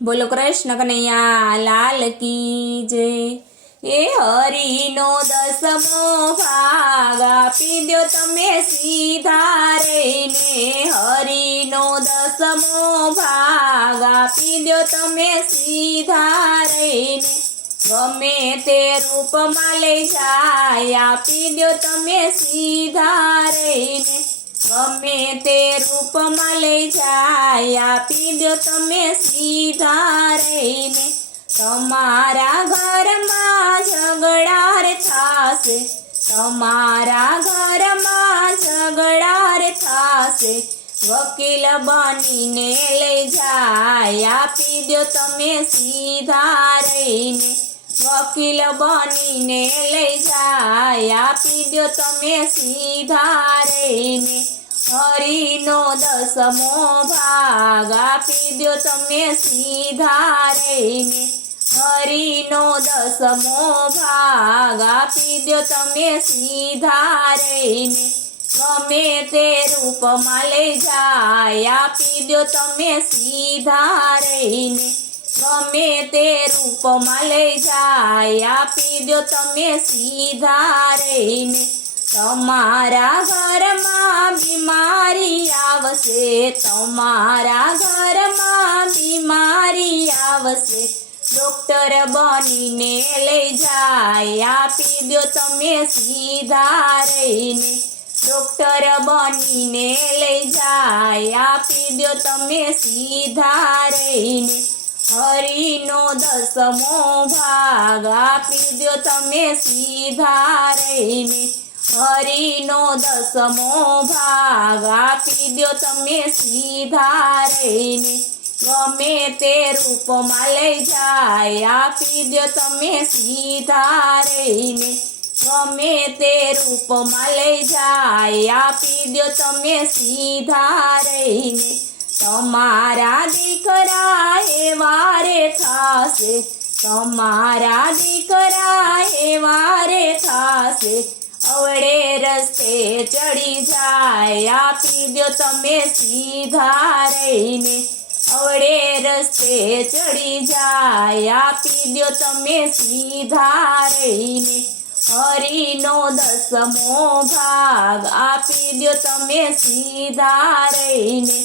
બોલો કૃષ્ણ કનૈયા લાલ કી જય। એ હરિનો દસમો ભાગ આપી દ્યો તમે સીધા રહીને। હરિનો દસમો ભાગ આપી દ્યો તમે સીધા રહીને। ગમે તે રૂપમાં લઈ જાય આપી દ્યો તમે સીધા રહીને। ગમે તે રૂપમાં લઈ જાય આપી દ્યો તમે સીધા રહીને। તમારા ઘરમાં ઝઘડા રે થાશે, તમારા ઘરમાં ઝઘડા રે થાશે। વકીલ બનીને લઈ જાય આપી દ્યો તમે સીધા રહીને। વકીલ બનીને લઈ જાય આપી દ્યો તમે સીધા રહીને। હરિનો દસમો ભાગ આપી દ્યો તમે સીધા રહીને। હરિનો દસમો ભાગ આપી દ્યો તમે સીધા રહીને। ગમે તે રૂપમાં લઈ જાય આપી દ્યો તમે સીધા રહીને। ગમે તે રૂપમાં લઈ જાય આપી દ્યો તમે સીધા રહીને। તમારા ઘરમાં બીમારી આવશે, તમારા ઘરમાં બીમારી આવશે। ડોક્ટર બનીને લઈ જાય આપી દ્યો તમે સીધા રહીને। ડોક્ટર બનીને લઈ જાય આપી દ્યો તમે સીધા રહીને। હરિનો દસમો ભાગ આપી દ્યો તમે સીધા રહીને। હરિનો દસમો ભાગ આપી દ્યો તમે સીધા રહીને। ગમે તે રૂપમાં લઈ જાય આપી દ્યો તમે સીધા રહીને। ગમે તે રૂપમાં લઈ જાય આપી દ્યો તમે સીધા રહીને। તમારા દીકરા એવા રે થાશે, તમારા દીકરા એવા રે થાશે। અવળે રસ્તે ચડી જાય આપી દ્યો તમે સીધા રહીને। અવળે રસ્તે ચડી જાય આપી દ્યો તમે સીધા રહીને। હરિનો દસમો ભાગ આપી દ્યો તમે સીધા રહીને।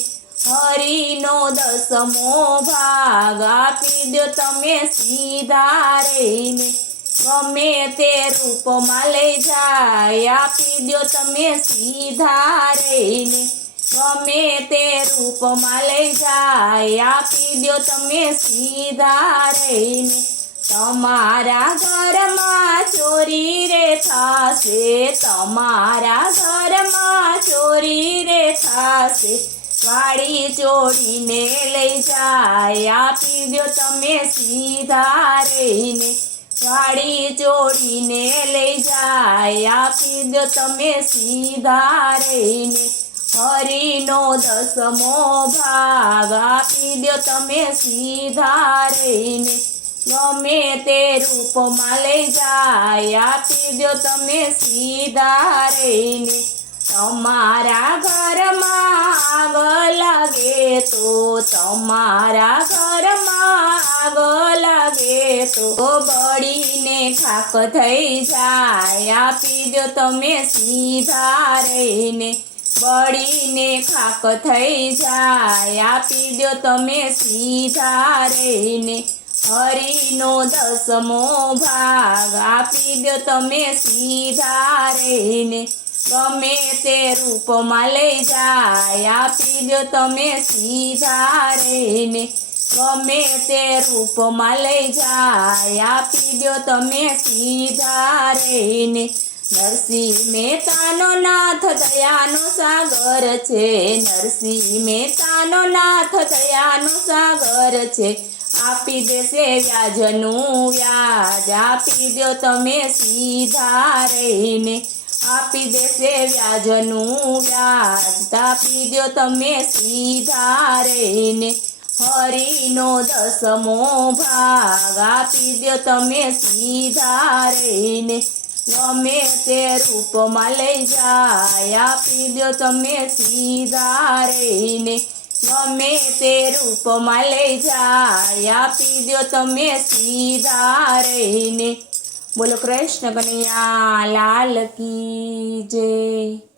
હરિનો દસમો ભાગ આપી દ્યો તમે સીધા રહીને। ગમે તે રૂપમાં લઈ જાય આપી દ્યો તમે સીધા રહીને। ગમે તે રૂપમાં લઈ જાય આપી દ્યો તમે સીધા રહીને। તમારા ઘરમાં ચોરી રે થાશે, તમારા ઘરમાં ચોરી રે થાશે। વાળી ચોરીને લઈ જાય આપી દ્યો તમે સીધા રહીને। વાળી ચોરીને લઈ જાય આપી દ્યો તમે સીધા રહીને। હરિનો દસમો ભાગ આપી દ્યો તમે સીધા રહીને। ગમે તે રૂપમાં લઈ જાય આપી દ્યો તમે સીધા રહીને। તમારા ઘરમાં આગ લાગે તો, તમારા ઘરમાં આગ લાગે તો બળીને ખાખ થઈ જાય આપી દ્યો તમે સીધા રહીને। બળીને ખાખ થઈ જાય આપી દ્યો તમે સીધા રહીને। હરિનો દસમો ભાગ આપી દ્યો તમે સીધા રહીને। ગમે તે રૂપમાં લઈ જાય આપી દ્યો તમે સીધા રહીને। ગમે તે રૂપમાં લઈ જાય આપી દ્યો તમે સીધા રહીને। નરસિંહ મહેતાનો નાથ દયાનો સાગર છે, નરસિંહ મહેતાનો નાથ દયાનો સાગર છે। આપી દેશે વ્યાજનું વ્યાજ આપી દ્યો તમે સીધા રહીને। આપી દેશે વ્યાજનું વ્યાજ આપી દ્યો તમે સીધા રહીને। હરિનો દસમો ભાગ આપી દ્યો તમે સીધા રહીને। ગમે તે રૂપમાં લઈ જાય આપી દ્યો તમે સીધા રહીને। ગમે તે રૂપમાં લઈ જાય આપી દ્યો તમે સીધા રહીને. બોલો કૃષ્ણ કનૈયા લાલ કી જય.